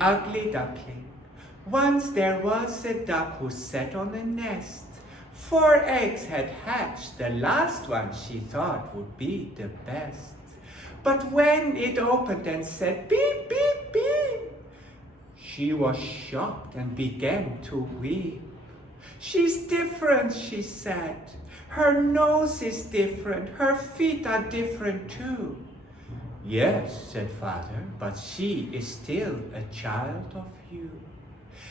Ugly Duckling. Once there was a duck who sat on a nest. 4 eggs had hatched, the last one she thought would be the best. But when it opened and said beep, beep, beep, she was shocked and began to weep. She's different, she said. Her nose is different, her feet are different too. Yes, said father, but she is still a child of you.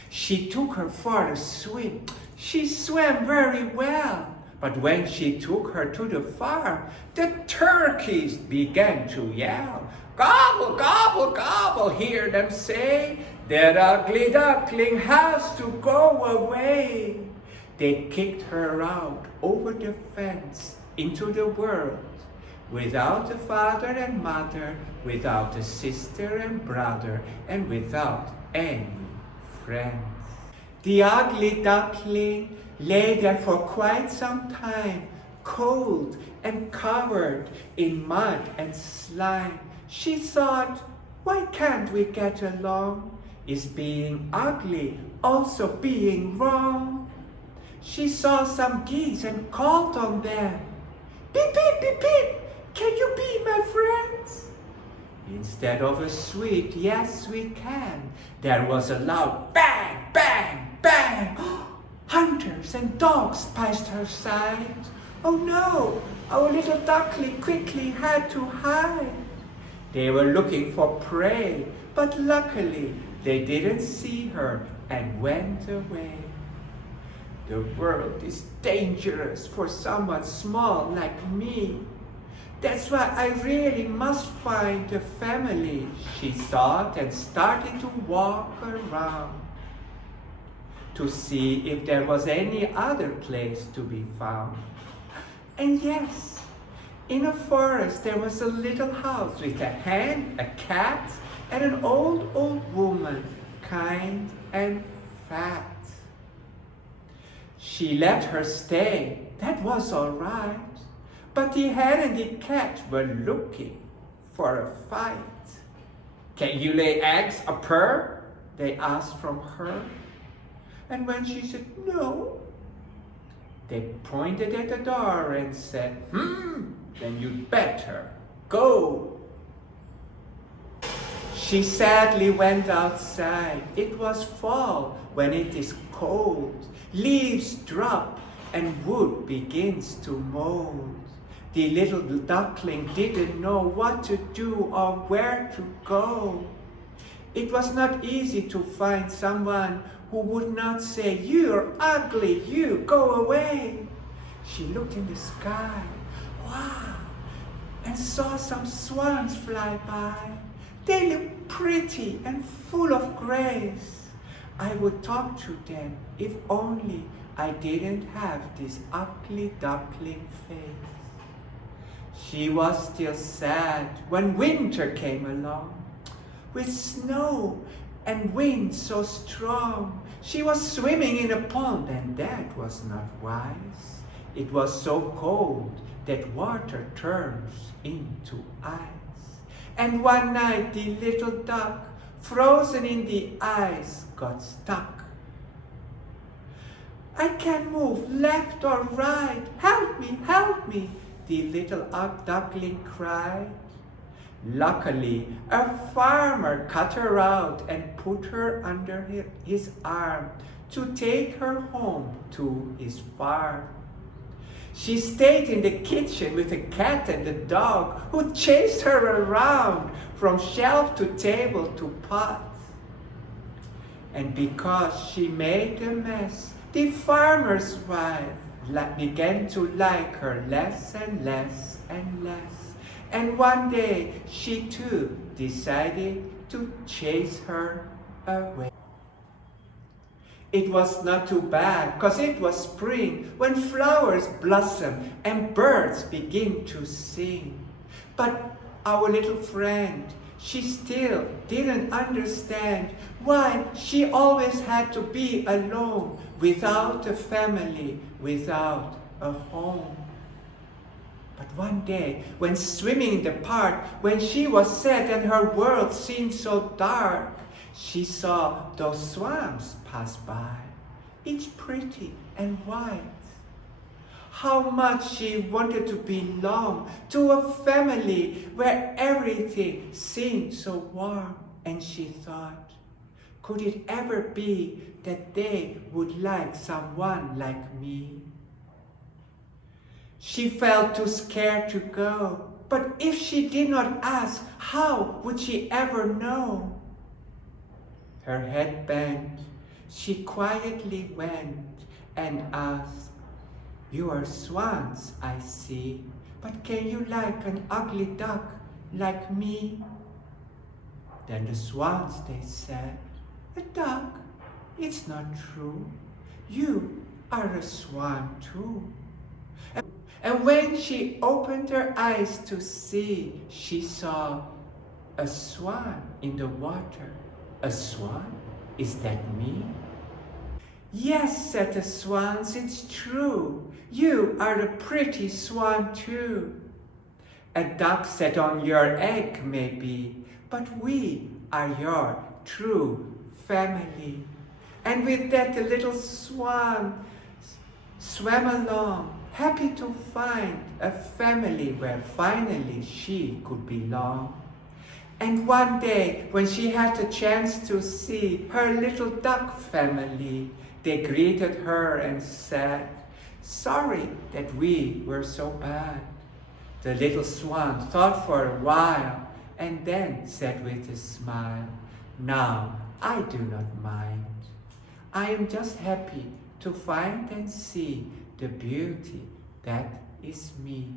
She took her for a swim. She swam very well. But when she took her to the farm, the turkeys began to yell. Gobble, gobble, gobble, hear them say, that ugly duckling has to go away. They kicked her out over the fence into the world. Without a father and mother, without a sister and brother, and without any friends. The ugly duckling lay there for quite some time, cold and covered in mud and slime. She thought, why can't we get along? Is being ugly also being wrong? She saw some geese and called on them. Beep, beep, beep, beep. Can you be my friends? Instead of a sweet, yes we can, there was a loud bang, bang, bang. Hunters and dogs passed her side. Oh no, our little duckling quickly had to hide. They were looking for prey, but luckily they didn't see her and went away. The world is dangerous for someone small like me. That's why I really must find a family, she thought, and started to walk around to see if there was any other place to be found. And yes, in a forest there was a little house with a hen, a cat, and an old woman, kind and fat. She let her stay, that was all right. But the hen and the cat were looking for a fight. Can you lay eggs a pair? They asked from her. And when she said no, they pointed at the door and said, then you'd better go. She sadly went outside. It was fall when it is cold. Leaves drop and wood begins to mold. The little duckling didn't know what to do or where to go. It was not easy to find someone who would not say, you're ugly, you go away. She looked in the sky, wow, and saw some swans fly by. They looked pretty and full of grace. I would talk to them if only I didn't have this ugly duckling face. She was still sad when winter came along. With snow and wind so strong, she was swimming in a pond, and that was not wise. It was so cold that water turns into ice. And one night the little duck, frozen in the ice, got stuck. I can't move left or right. Help me, the little duckling cried. Luckily, a farmer cut her out and put her under his arm to take her home to his farm. She stayed in the kitchen with the cat and the dog, who chased her around from shelf to table to pot. And because she made a mess, the farmer's wife began to like her less and less and less. And one day, she too decided to chase her away. It was not too bad, 'cause it was spring, when flowers blossom and birds begin to sing. But our little friend, she still didn't understand why she always had to be alone, without a family, without a home. But one day, when swimming in the park, when she was sad and her world seemed so dark, she saw those swans pass by, each pretty and white. How much she wanted to belong to a family where everything seemed so warm, and she thought, could it ever be that they would like someone like me? She felt too scared to go, but if she did not ask, how would she ever know? Her head bent, she quietly went and asked, you are swans, I see, but can you like an ugly duck like me? Then the swans, they said, a duck? It's not true. You are a swan too. And when she opened her eyes to see, she saw a swan in the water. A swan? Is that me? Yes, said the swans, it's true. You are a pretty swan too. A duck sat on your egg, maybe, but we are your true family. And with that, the little swan swam along, happy to find a family where finally she could belong. And one day, when she had the chance to see her little duck family, they greeted her and said, sorry that we were so bad. The little swan thought for a while and then said with a smile, now I do not mind. I am just happy to find and see the beauty that is me.